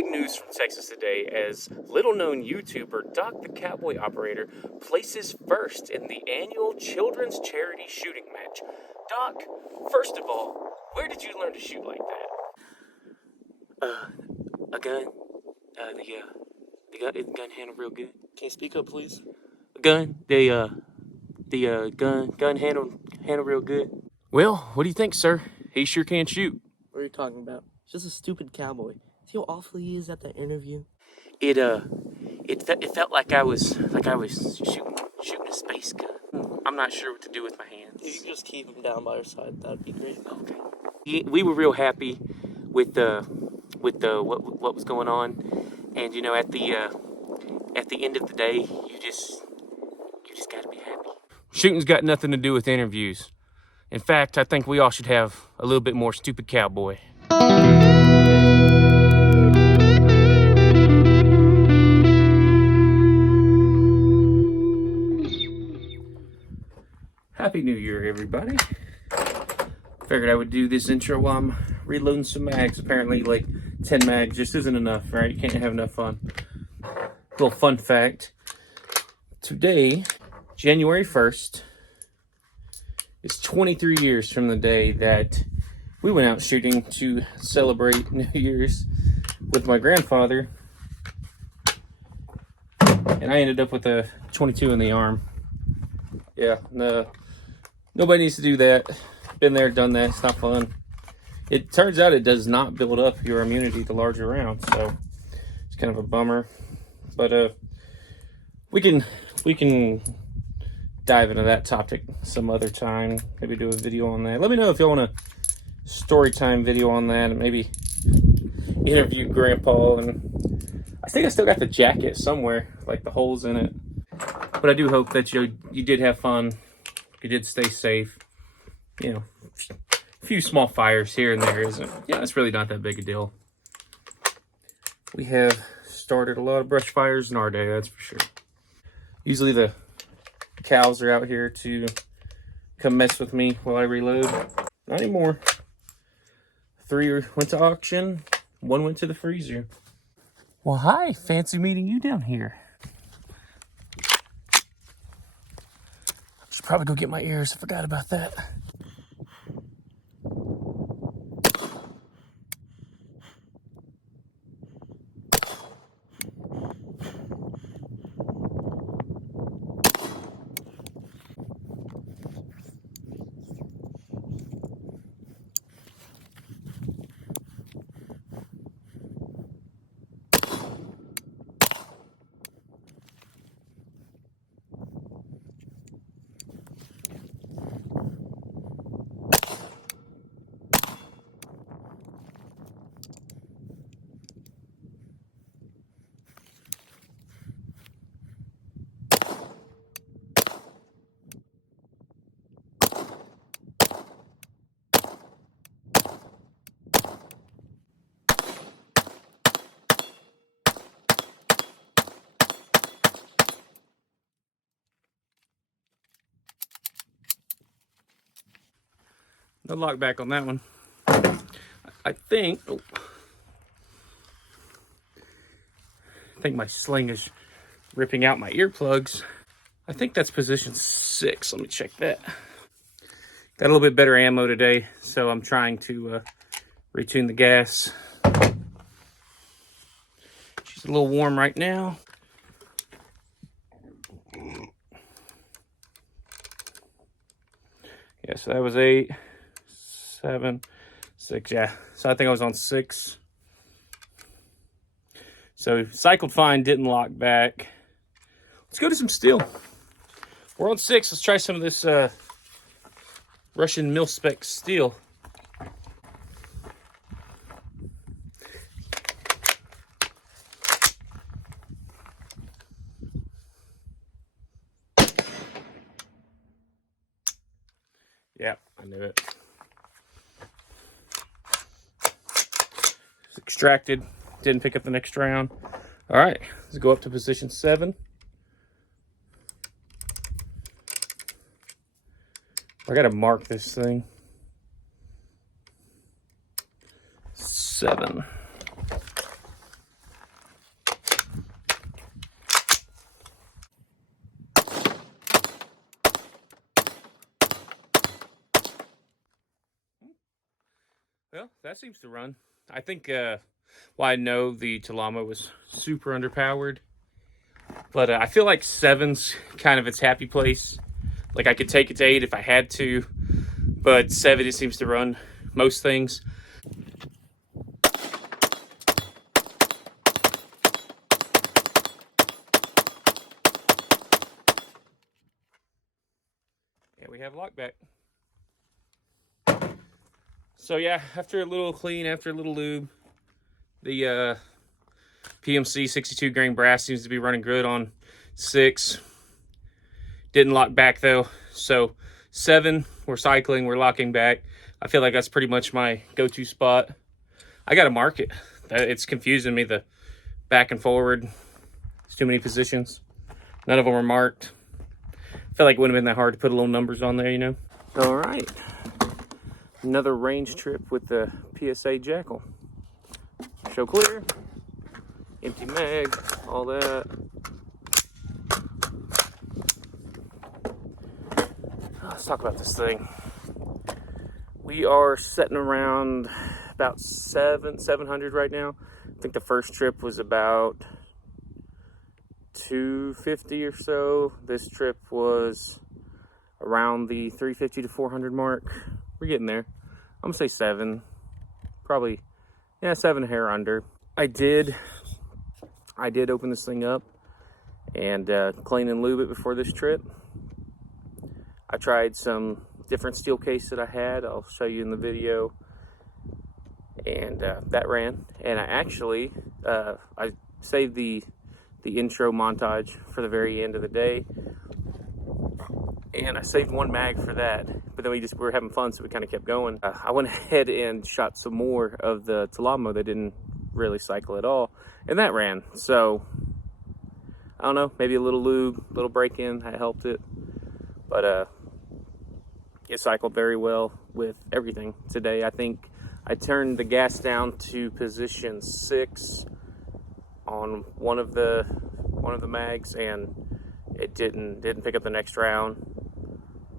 big news from Texas today as little-known YouTuber Docthecowboyoperator places first in the annual children's charity shooting match. Doc, first of all, where did you learn to shoot like that? A gun. The gun handle real good. Can you speak up, please? A gun. Gun handle real good. Well, what do you think, sir? He sure can shoot. What are you talking about? He's just a stupid cowboy. See how awful he is at that interview? It felt like I was shooting a space gun. I'm not sure what to do with my hands. You can just keep him down by your side. That'd be great. Okay. We were real happy with what was going on, and you know, at the end of the day, you just got to be happy. Shooting's got nothing to do with interviews. In fact, I think we all should have a little bit more stupid cowboy. Happy New Year, everybody. Figured I would do this intro while I'm reloading some mags. Apparently, like 10 mags just isn't enough, right? You can't have enough fun. Little fun fact. Today, January 1st, is 23 years from the day that we went out shooting to celebrate New Year's with my grandfather. And I ended up with a 22 in the arm. Yeah, no, nobody needs to do that. Been there, done that. It's not fun. It turns out it does not build up your immunity to larger rounds, so it's kind of a bummer. But we can dive into that topic some other time. Maybe do a video on that. Let me know if you want a story time video on that, and maybe interview Grandpa. And I think I still got the jacket somewhere, like the holes in it. But I do hope that you did have fun. You did stay safe. You know, a few small fires here and there isn't. Yeah, it's really not that big a deal. We have started a lot of brush fires in our day, that's for sure. Usually the cows are out here to come mess with me while I reload. Not anymore. 3 went to auction, 1 went to the freezer. Well, hi, fancy meeting you down here. Should probably go get my ears. I forgot about that. No lock back on that one. I think my sling is ripping out my earplugs. I think that's position 6. Let me check that. Got a little bit better ammo today, so I'm trying to retune the gas. She's a little warm right now. Yeah, so that was 8, 7, 6, yeah. So I think I was on 6. So cycled fine, didn't lock back. Let's go to some steel. We're on 6. Let's try some of this Russian mil-spec steel. Yeah, I knew it. It's extracted. Didn't pick up the next round. All right, let's go up to position 7. I gotta mark this thing. 7. Well, that seems to run. I think, well, I know the Talamo was super underpowered, but I feel like 7's kind of its happy place. Like, I could take it to 8 if I had to, but 7, it seems to run most things. And we have lockback. So yeah, after a little clean, after a little lube, the PMC 62 grain brass seems to be running good on 6. Didn't lock back though. So 7, we're cycling, we're locking back. I feel like that's pretty much my go-to spot. I gotta mark it. It's confusing me, the back and forward. It's too many positions. None of them are marked. I feel like it wouldn't have been that hard to put a little numbers on there, you know? All right. Another range trip with the PSA JAKL. Show clear. Empty mag, all that. Let's talk about this thing. We are sitting around about 700 right now. I think the first trip was about 250 or so. This trip was around the 350 to 400 mark. We're getting there. I'm gonna say 7, probably, yeah, 7 hair under. I did open this thing up and clean and lube it before this trip. I tried some different steel case that I had. I'll show you in the video. And that ran. And I actually, I saved the intro montage for the very end of the day. And I saved 1 mag for that. But then we were having fun, so we kind of kept going. I went ahead and shot some more of the Talamo that didn't really cycle at all. And that ran. So, I don't know, maybe a little lube, a little break-in, that helped it. But it cycled very well with everything today. I think I turned the gas down to position 6 on one of the mags, and it didn't pick up the next round.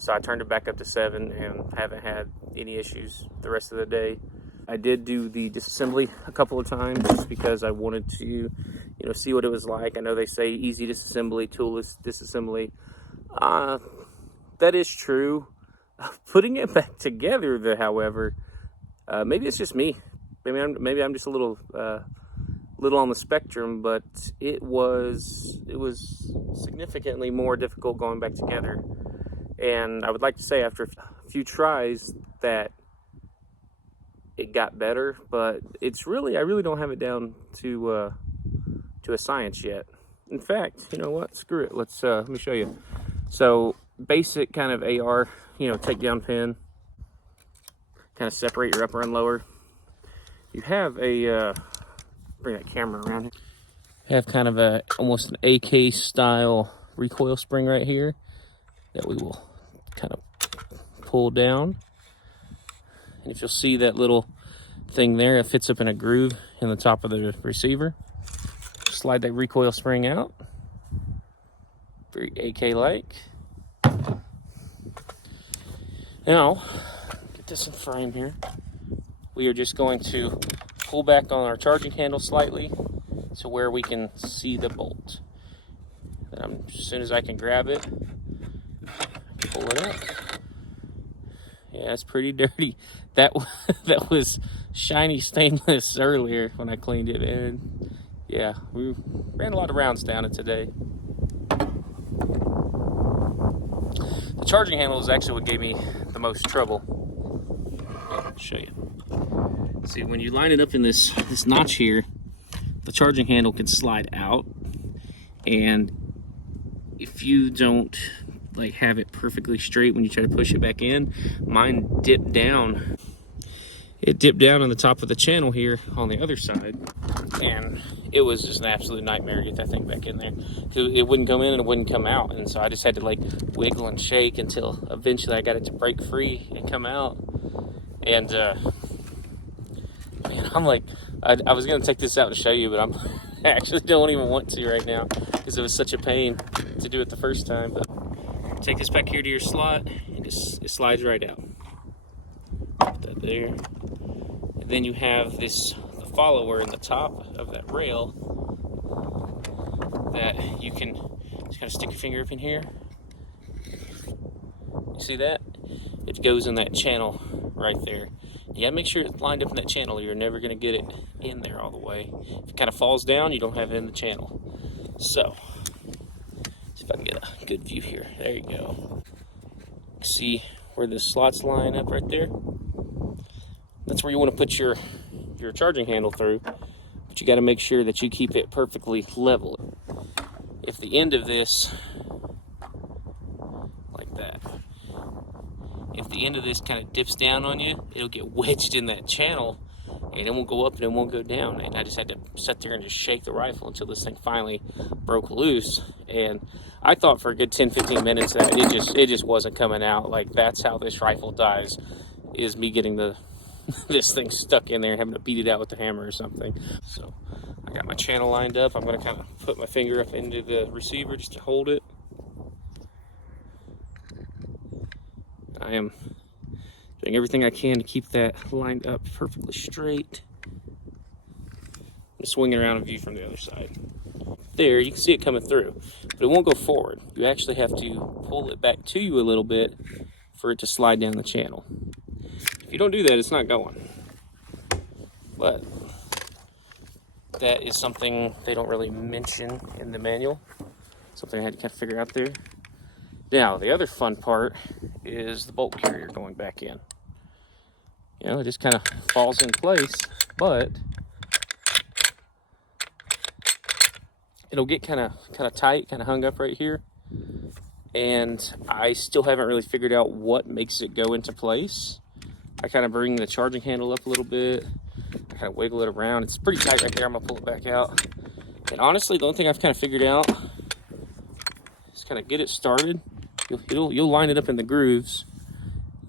So I turned it back up to 7 and haven't had any issues the rest of the day. I did do the disassembly a couple of times just because I wanted to, you know, see what it was like. I know they say easy disassembly, toolless disassembly. That is true. Putting it back together, however, maybe it's just me. Maybe I'm just a little on the spectrum, but it was significantly more difficult going back together. And I would like to say after a few tries that it got better, but I really don't have it down to a science yet. In fact, you know what? Screw it. Let me show you. So basic kind of AR, you know, takedown pin, kind of separate your upper and lower. You have a bring that camera around here. You have kind of almost an AK style recoil spring right here that we will kind of pull down. And if you'll see that little thing there, it fits up in a groove in the top of the receiver. Slide that recoil spring out. Very AK-like. Now, get this in frame here. We are just going to pull back on our charging handle slightly to where we can see the bolt. Then as soon as I can grab it, pull it up. Yeah, it's pretty dirty. That was shiny stainless earlier when I cleaned it, and yeah, we ran a lot of rounds down it today. The charging handle is actually what gave me the most trouble. I'll show you. See, when you line it up in this notch here, the charging handle can slide out, and if you don't like have it perfectly straight when you try to push it back in, mine dipped down. It dipped down on the top of the channel here on the other side, and it was just an absolute nightmare to get that thing back in there. It wouldn't come in and it wouldn't come out, and so I just had to like wiggle and shake until eventually I got it to break free and come out. And man, I'm like, I was gonna take this out and show you, but I actually don't even want to right now because it was such a pain to do it the first time. But take this back here to your slot, and it slides right out. Put that there. then you have the follower in the top of that rail that you can just kind of stick your finger up in here. You see that? It goes in that channel right there. You gotta make sure it's lined up in that channel. You're never gonna get it in there all the way. If it kind of falls down, you don't have it in the channel. So, see if I can get a good view here. There you go. See where the slots line up right there? That's where you want to put your charging handle through. But you got to make sure that you keep it perfectly level. If the end of this, like that, if the end of this kind of dips down on you, it'll get wedged in that channel and it won't go up and it won't go down. And I just had to sit there and just shake the rifle until this thing finally broke loose. And I thought for a good 10-15 minutes that it just wasn't coming out. Like, that's how this rifle dies, is me getting this thing stuck in there and having to beat it out with the hammer or something. So I got my channel lined up. I'm going to kind of put my finger up into the receiver just to hold it. I am doing everything I can to keep that lined up perfectly straight. I'm swinging around a view from the other side. There, you can see it coming through, but it won't go forward. You actually have to pull it back to you a little bit for it to slide down the channel. If you don't do that, it's not going. But that is something they don't really mention in the manual. Something I had to kind of figure out there. Now, the other fun part is the bolt carrier going back in. You know, it just kind of falls in place, but it'll get kind of tight, kind of hung up right here. And I still haven't really figured out what makes it go into place. I kind of bring the charging handle up a little bit. I kind of wiggle it around. It's pretty tight right there. I'm gonna pull it back out. And honestly, the only thing I've kind of figured out is kind of get it started. You'll line it up in the grooves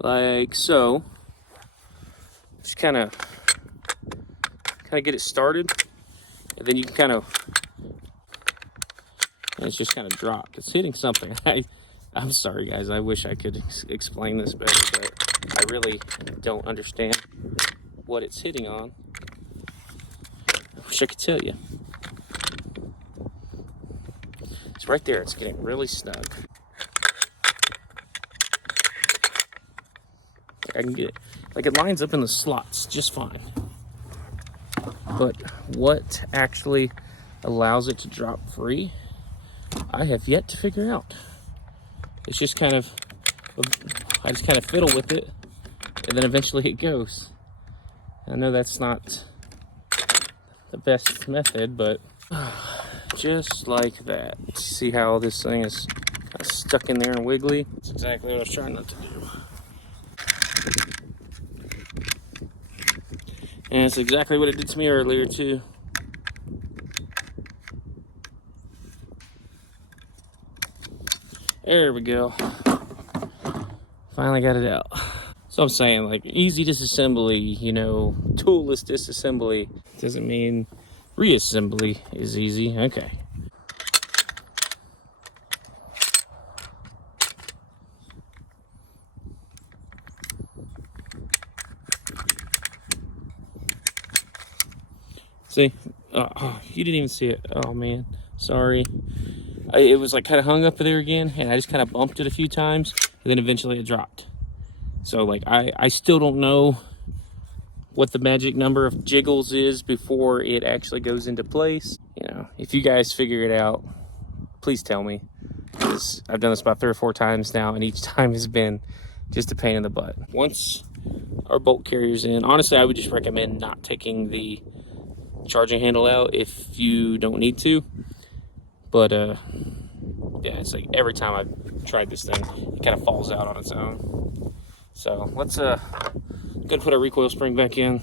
like so. Just kind of get it started, and then you can kind of, and it's just kind of dropped. It's hitting something. I'm sorry, guys. I wish I could explain this better, but I really don't understand what it's hitting on. I wish I could tell you. It's right there. It's getting really snug. I can get it. Like, it lines up in the slots just fine. But what actually allows it to drop free, I have yet to figure out. It's just kind of, I just kind of fiddle with it, and then eventually it goes. I know that's not the best method, but just like that. See how this thing is kind of stuck in there and wiggly? That's exactly what I was trying not to do. And it's exactly what it did to me earlier too. There we go. Finally got it out. So I'm saying, like, easy disassembly, you know, toolless disassembly doesn't mean reassembly is easy. Okay. See? Oh, you didn't even see it. Oh, man. Sorry. It was like kind of hung up there again, and I just kind of bumped it a few times, and then eventually it dropped. So, like, I still don't know what the magic number of jiggles is before it actually goes into place. You know, if you guys figure it out, please tell me. Because I've done this about 3 or 4 times now, and each time has been just a pain in the butt. Once our bolt carrier's in, honestly, I would just recommend not taking the charging handle out if you don't need to. But yeah, it's like every time I've tried this thing, it kind of falls out on its own. So let's go and put our recoil spring back in.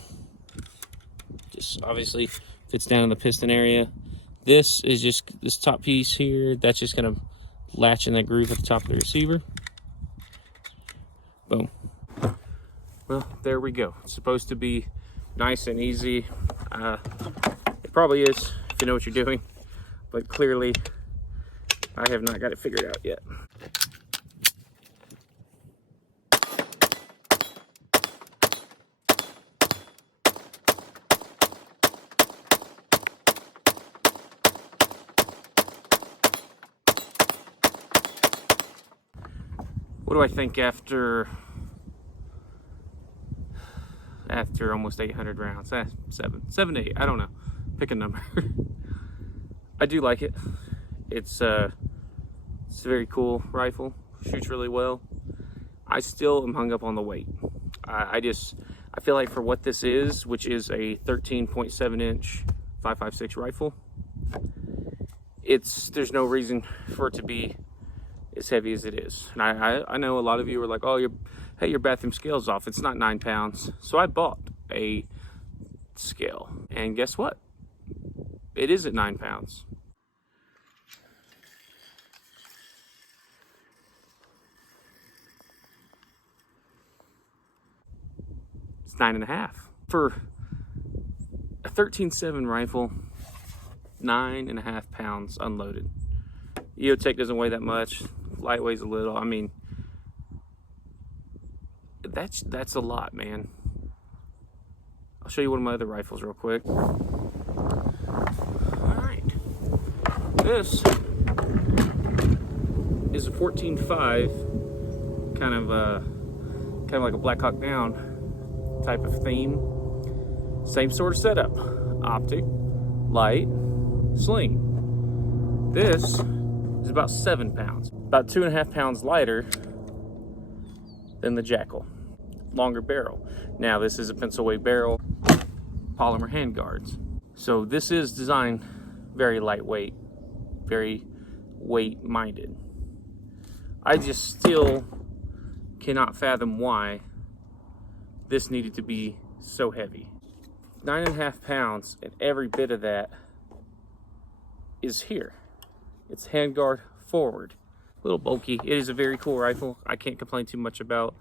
Just obviously fits down in the piston area. This is just this top piece here. That's just gonna latch in that groove at the top of the receiver. Boom. Well, there we go. It's supposed to be nice and easy. It probably is if you know what you're doing, but clearly I have not got it figured out yet. do I think after almost 800 rounds? 7 to 8, I don't know. Pick a number. I do like it. It's a very cool rifle. Shoots really well. I still am hung up on the weight. I feel like for what this is, which is a 13.7 inch 5.56 rifle, there's no reason for it to be as heavy as it is. And I know a lot of you are like, oh, your bathroom scale's off. It's not 9 pounds. So I bought a scale, and guess what? It is at 9 pounds. It's 9.5 for a 13.7 rifle. 9.5 pounds unloaded. EOTech doesn't weigh that much. Light weighs a little. I mean, that's a lot, man. I'll show you one of my other rifles real quick. All right, this is a 14.5, kind of like a Black Hawk Down type of theme. Same sort of setup. Optic, light, sling. This is about 7 pounds, about 2.5 pounds lighter than the JAKL. Longer barrel. Now this is a pencil weight barrel, polymer handguards. So this is designed very lightweight, very weight minded. I just still cannot fathom why this needed to be so heavy. 9.5 pounds, and every bit of that is here. It's handguard forward. A little bulky. It is a very cool rifle. I can't complain too much about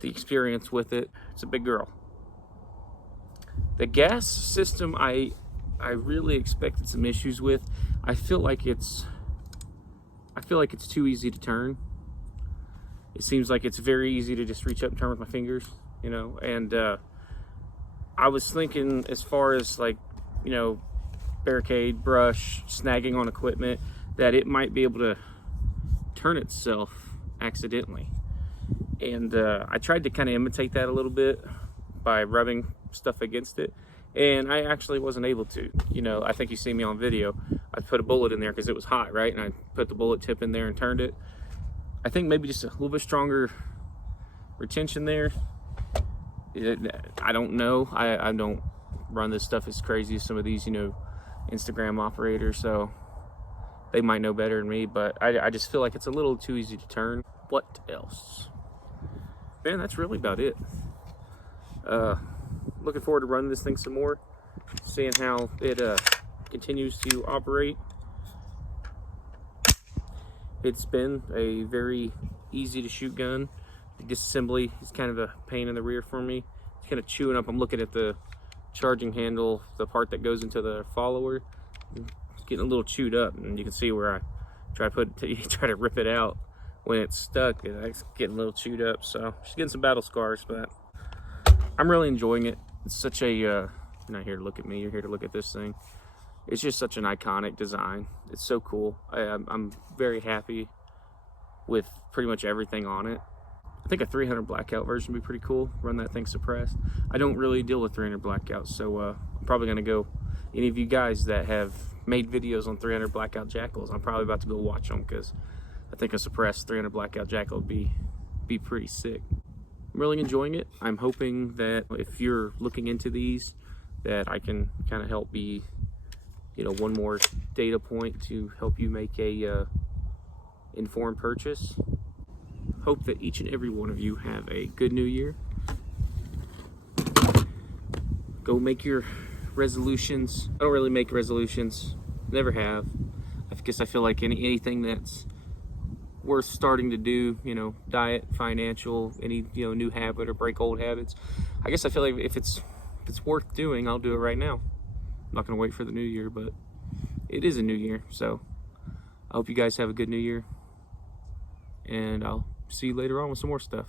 the experience with it. It's a big girl. The gas system, I really expected some issues with. I feel like it's too easy to turn. It seems like it's very easy to just reach up and turn with my fingers, you know. And I was thinking, as far as, like, you know, barricade, brush, snagging on equipment, that it might be able to turn itself accidentally. And I tried to kind of imitate that a little bit by rubbing stuff against it, and I actually wasn't able to. You know, I think you see me on video. I put a bullet in there because it was hot, right? And I put the bullet tip in there and turned it. I think maybe just a little bit stronger retention there. I don't know. I don't run this stuff as crazy as some of these, you know, Instagram operators, so they might know better than me, but I just feel like it's a little too easy to turn. What else? Man, that's really about it. Looking forward to running this thing some more, seeing how it continues to operate. It's been a very easy to shoot gun. The disassembly is kind of a pain in the rear for me. It's kind of chewing up. I'm looking at the charging handle, the part that goes into the follower. It's getting a little chewed up, and you can see where I try to rip it out when it's stuck. It's getting a little chewed up, so she's getting some battle scars, but I'm really enjoying it. It's such a you're not here to look at me, you're here to look at this thing. It's just such an iconic design. It's so cool. I'm very happy with pretty much everything on it. I think a 300 blackout version would be pretty cool. Run that thing suppressed. I don't really deal with 300 blackouts, so I'm probably gonna go. Any of you guys that have made videos on 300 blackout JAKLs, I'm probably about to go watch them, because I think a suppressed 300 blackout JAKL would be pretty sick. I'm really enjoying it. I'm hoping that if you're looking into these, that I can kind of help be, you know, one more data point to help you make a informed purchase. Hope that each and every one of you have a good new year. Go make your resolutions. I don't really make resolutions, never have. I guess I feel like anything that's worth starting to do, you know, diet, financial, any, you know, new habit or break old habits. I guess I feel like if it's worth doing, I'll do it right now. I'm not gonna wait for the new year, but it is a new year, so I hope you guys have a good new year, and I'll see you later on with some more stuff.